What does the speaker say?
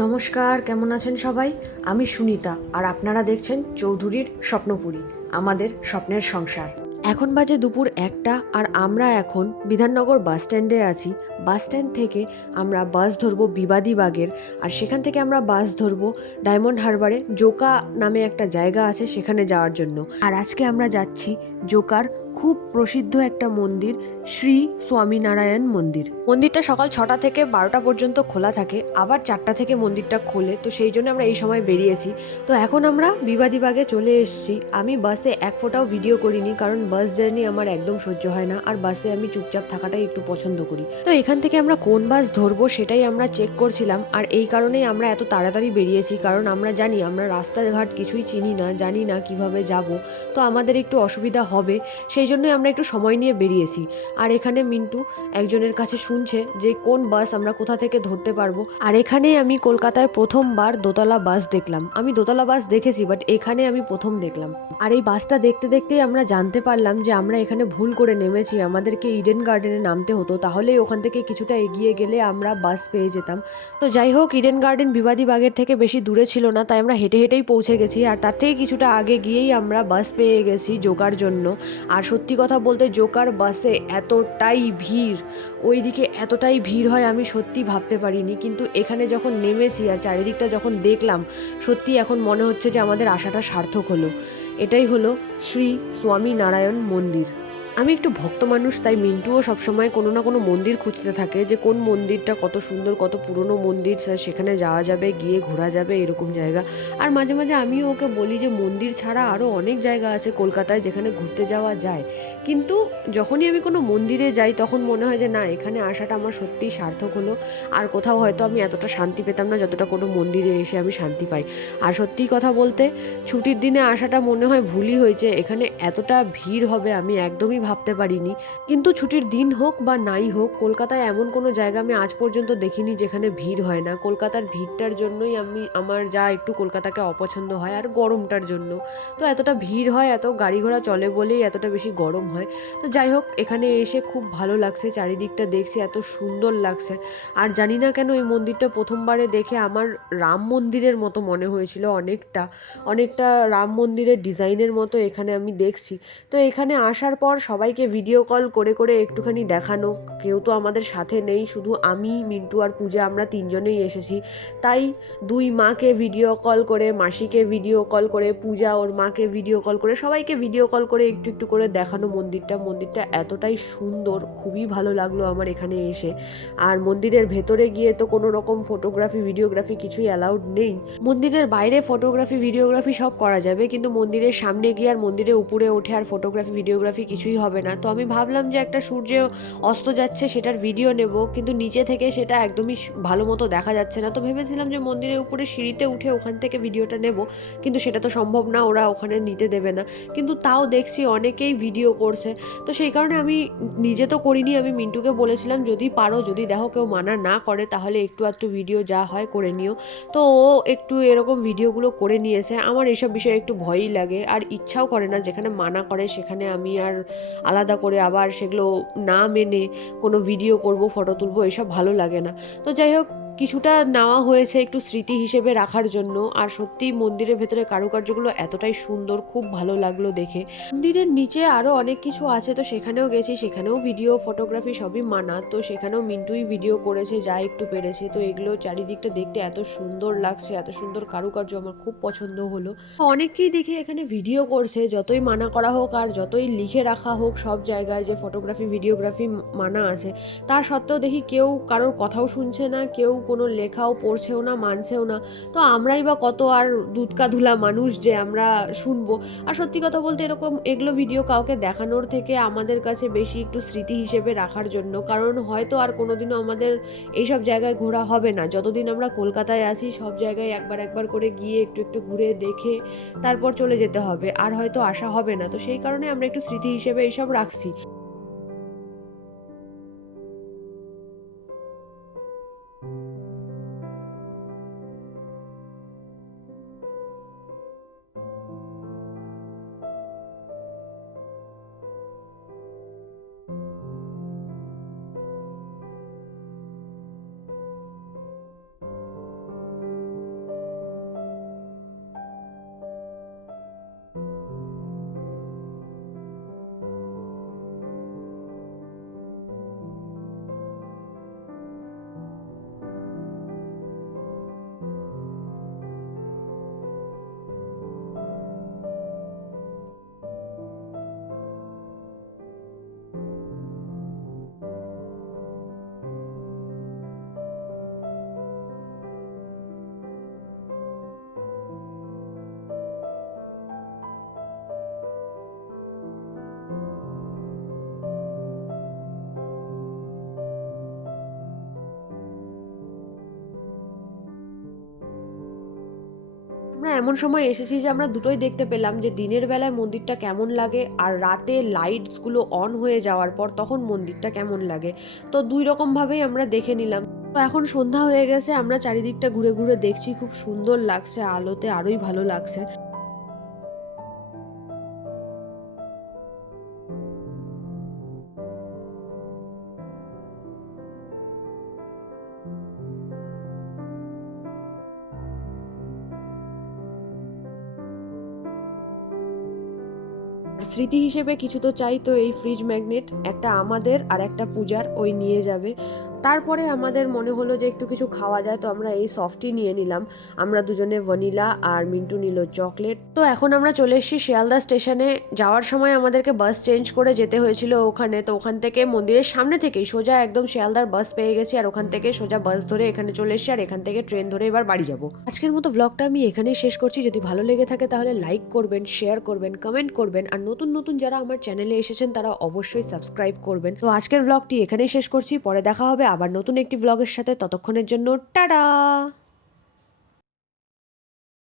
নমস্কার, কেমন আছেন সবাই? আমি সুনিতা আর আপনারা দেখছেন চৌধুরীর স্বপ্নপুরী, আমাদের স্বপ্নের সংসার। এখন বাজে দুপুর 1টা আর আমরা এখন বিধাননগর বাস স্ট্যান্ডে আছি। বাস স্ট্যান্ড থেকে আমরা বাস ধরবো বিবাদীবাগের, আর সেখান থেকে আমরা বাস ধরবো ডায়মন্ড হারবারে জোকা নামে একটা জায়গা আছে সেখানে যাওয়ার জন্য। আর আজকে আমরা যাচ্ছি জোকার খুব প্রসিদ্ধ একটা মন্দির, শ্রী স্বামীনারায়ণ মন্দির। মন্দিরটা সকাল 6টা থেকে 12টা পর্যন্ত খোলা থাকে, আবার 4টা থেকে মন্দিরটা খোলে, তো সেই জন্য আমরা এই সময় বেরিয়েছি। তো এখন আমরা বিবাদীবাগে চলে এসেছি। আমি বাসে এক ফোঁটাও ভিডিও করিনি, কারণ বাস জার্নি আমার একদম সহ্য হয় না, আর বাসে আমি চুপচাপ থাকাটাই একটু পছন্দ করি। তো এখান থেকে আমরা কোন বাস ধরবো সেটাই আমরা চেক করছিলাম, আর এই কারণেই আমরা এত তাড়াতাড়ি বেরিয়েছি, কারণ আমরা জানি আমরা রাস্তাঘাট কিছুই চিনি না, জানি না কিভাবে যাব, তো আমাদের একটু অসুবিধা হবে, সেই জন্যই আমরা একটু সময় নিয়ে বেরিয়েছি। আর এখানে মিন্টু একজনের কাছে শুনছে যে কোন বাস আমরা কোথা থেকে ধরতে পারবো। আর এখানে আমি কলকাতায় প্রথমবার দোতলা বাস দেখলাম। আমি দোতলা বাস দেখেছি, বাট এখানে আমি প্রথম দেখলাম। আর এই বাসটা দেখতে দেখতেই আমরা জানতে পারলাম যে আমরা এখানে ভুল করে নেমেছি, আমাদেরকে ইডেন গার্ডেনে নামতে হতো, তাহলেই ওখান থেকে কিছুটা এগিয়ে গেলে আমরা বাস পেয়ে যেতাম। তো যাই হোক, ইডেন গার্ডেন বিবাদীবাগের থেকে বেশি দূরে ছিল না, তাই আমরা হেঁটে হেঁটেই পৌঁছে গেছি। আর তার থেকে কিছুটা আগে গিয়েই আমরা বাস পেয়ে গেছি জোকার জন্য। আর সত্যি কথা বলতে জোকার বাসে এতটাই ভিড়, ওইদিকে এতটাই ভিড় হয় আমি সত্যি ভাবতে পারিনি, কিন্তু এখানে যখন নেমেছি আর চারিদিকটা যখন দেখলাম, সত্যি এখন মনে হচ্ছে যে আমাদের আশাটা সার্থক হলো। এটাই হলো শ্রী স্বামীনারায়ণ মন্দির। আমি একটু ভক্ত মানুষ, তাই মিন্টুও সবসময় কোনো না কোনো মন্দির খুঁজতে থাকে যে কোন মন্দিরটা কত সুন্দর, কত পুরনো মন্দির, সেখানে যাওয়া যাবে, গিয়ে ঘোরা যাবে, এরকম জায়গা। আর মাঝে মাঝে আমিও ওকে বলি যে মন্দির ছাড়া আরও অনেক জায়গা আছে কলকাতায় যেখানে ঘুরতে যাওয়া যায়, কিন্তু যখনই আমি কোনো মন্দিরে যাই তখন মনে হয় যে না, এখানে আসাটা আমার সত্যিই সার্থক হলো। আর কোথাও হয়তো আমি এতটা শান্তি পেতাম না যতটা কোনো মন্দিরে এসে আমি শান্তি পাই। আর সত্যি কথা বলতে ছুটির দিনে আসাটা মনে হয় ভুলই হয়েছে, এখানে এতটা ভিড় হবে আমি একদমই ভাবতে পারিনি। কিন্তু ছুটির দিন হোক বা নাই হোক, কলকাতায় এমন কোনো জায়গা আমি আজ পর্যন্ত দেখিনি যেখানে ভিড় হয় না। কলকাতার ভিড়টার জন্যই আমার যা একটু কলকাতাকে অপছন্দ হয়, আর গরমটার জন্য। তো এতটা ভিড় হয়, এত গাড়ি ঘোড়া চলে বলেই এতটা বেশি গরম হয়। তো যাই হোক, এখানে এসে খুব ভালো লাগছে, চারিদিকটা দেখছি এত সুন্দর লাগছে। আর জানি না কেন এই মন্দিরটা প্রথমবারে দেখে আমার রাম মন্দিরের মতো মনে হয়েছিল, অনেকটা অনেকটা রাম মন্দিরের ডিজাইনের মতো এখানে আমি দেখছি। তো এখানে আসার পর সবাইকে ভিডিও কল করে করে একটুখানি দেখানো, কেউ তো আমাদের সাথে নেই, শুধু আমি, মিন্টু আর পূজা, আমরা তিনজনেই এসেছি। তাই দুই মাকে ভিডিও কল করে, মাসিকে ভিডিও কল করে, পূজা ওর মাকে ভিডিও কল করে, সবাইকে ভিডিও কল করে একটু একটু করে দেখানো মন্দিরটা এতটাই সুন্দর, খুবই ভালো লাগলো আমার এখানে এসে। আর মন্দিরের ভেতরে গিয়ে তো কোনো রকম ফটোগ্রাফি ভিডিওগ্রাফি কিছুই অ্যালাউড নেই। মন্দিরের বাইরে ফটোগ্রাফি ভিডিওগ্রাফি সব করা যাবে, কিন্তু মন্দিরের সামনে গিয়ে আর মন্দিরের উপরে উঠে আর ফটোগ্রাফি ভিডিওগ্রাফি কিছুই হবে না। তো আমি ভাবলাম যে একটা সূর্য অস্ত যাচ্ছে সেটার ভিডিও নেব, কিন্তু নিচে থেকে সেটা একদমই ভালো মতো দেখা যাচ্ছে না। তো ভেবেছিলাম যে মন্দিরের উপরে সিঁড়িতে উঠে ওখান থেকে ভিডিওটা নেব, কিন্তু সেটা তো সম্ভব না, ওরা ওখানে নিতে দেবে না। কিন্তু তাও দেখছি অনেকেই ভিডিও করছে, তো সেই কারণে আমি নিজে তো করিনি, আমি মিন্টুকে বলেছিলাম যদি পারো, যদি দেখো কেউ মানা না করে, তাহলে একটু আধটু ভিডিও যা হয় করে নিও। তো ও একটু এরকম ভিডিওগুলো করে নিয়েছে। আমার এইসব বিষয়ে একটু ভয়ই লাগে, আর ইচ্ছাও করে না যেখানে মানা করে সেখানে আমি আর আলাদা করে আবার সেগুলো না মেনে কোনো ভিডিও করব, ফটো তুলবো, এসব ভালো লাগে না। তো যাই হোক, কিছুটা নেওয়া হয়েছে একটু স্মৃতি হিসেবে রাখার জন্য। আর সত্যি মন্দিরের ভেতরে কারুকার্যগুলো এতটাই সুন্দর, খুব ভালো লাগলো দেখে। মন্দিরের নিচে আরও অনেক কিছু আছে, তো সেখানেও গেছি, সেখানেও ভিডিও ফটোগ্রাফি সবই মানা, তো সেখানেও মিন্টুই ভিডিও করেছে যা একটু পেরেছে। তো এগুলো চারিদিকটা দেখতে এত সুন্দর লাগছে, এত সুন্দর কারুকার্য, আমার খুব পছন্দ হলো। অনেককেই দেখি এখানে ভিডিও করছে, যতই মানা করা হোক আর যতই লিখে রাখা হোক সব জায়গায় যে ফটোগ্রাফি ভিডিওগ্রাফি মানা আছে, তা সত্ত্বেও দেখি কেউ কারোর কথাও শুনছে না, কেউ কোনো লেখাও পড়ছেও না, মানছেও না। তো আমরাই বা কত আর দুধকা ধুলা মানুষ যে আমরা শুনবো। আর সত্যি কথা বলতে এরকম এগুলো ভিডিও কাউকে দেখানোর থেকে আমাদের কাছে বেশি একটু স্মৃতি হিসেবে রাখার জন্য, কারণ হয়তো আর কোনোদিনও আমাদের এইসব জায়গায় ঘোরা হবে না। যতদিন আমরা কলকাতায় আছি সব জায়গায় একবার একবার করে গিয়ে একটু একটু ঘুরে দেখে তারপর চলে যেতে হবে, আর হয়তো আসা হবে না। তো সেই কারণে আমরা একটু স্মৃতি হিসেবে এইসব রাখছি। আমরা এমন সময় এসেছি যে আমরা দুটোই দেখতে পেলাম, যে দিনের বেলায় মন্দিরটা কেমন লাগে আর রাতে লাইটসগুলো অন হয়ে যাওয়ার পর তখন মন্দিরটা কেমন লাগে। তো দুই রকমভাবেই আমরা দেখে নিলাম। তো এখন সন্ধ্যা হয়ে গেছে, আমরা চারিদিকটা ঘুরে ঘুরে দেখছি, খুব সুন্দর লাগছে, আলোতে আরোই ভালো লাগছে। স্মৃতি হিসেবে কিছু তো চাই, তো এই ফ্রিজ ম্যাগনেট একটা আমাদের আর একটা পূজার, ওই নিয়ে যাবে। তারপরে আমাদের মনে হলো যে একটু কিছু খাওয়া যায়, তো আমরা এই সফটই নিয়ে নিলাম। আমরা দুজনে ভ্যানিলা আর মিন্টু নিল চকলেট। তো এখন আমরা চলে এসেছি শিয়ালদা স্টেশনে। যাওয়ার সময় আমাদেরকে বাস চেঞ্জ করে যেতে হয়েছিল ওখানে, তো ওখান থেকে মন্দিরের সামনে থেকেই সোজা একদম শিয়ালদার বাস পেয়ে গেছি, আর ওখান থেকে সোজা বাস ধরে এখানে চলে এসেছি, আর এখান থেকে ট্রেন ধরে এবার বাড়ি যাব। আজকের মতো ব্লগটা আমি এখানেই শেষ করছি। যদি ভালো লেগে থাকে তাহলে লাইক করবেন, শেয়ার করবেন, কমেন্ট করবেন, আর নতুন নতুন যারা আমার চ্যানেলে এসেছেন তারা অবশ্যই সাবস্ক্রাইব করবেন। তো আজকের ব্লগটি এখানেই শেষ করছি, পরে দেখা হবে আবার নতুন একটি ব্লগের সাথে। ততক্ষণের জন্য টাটা।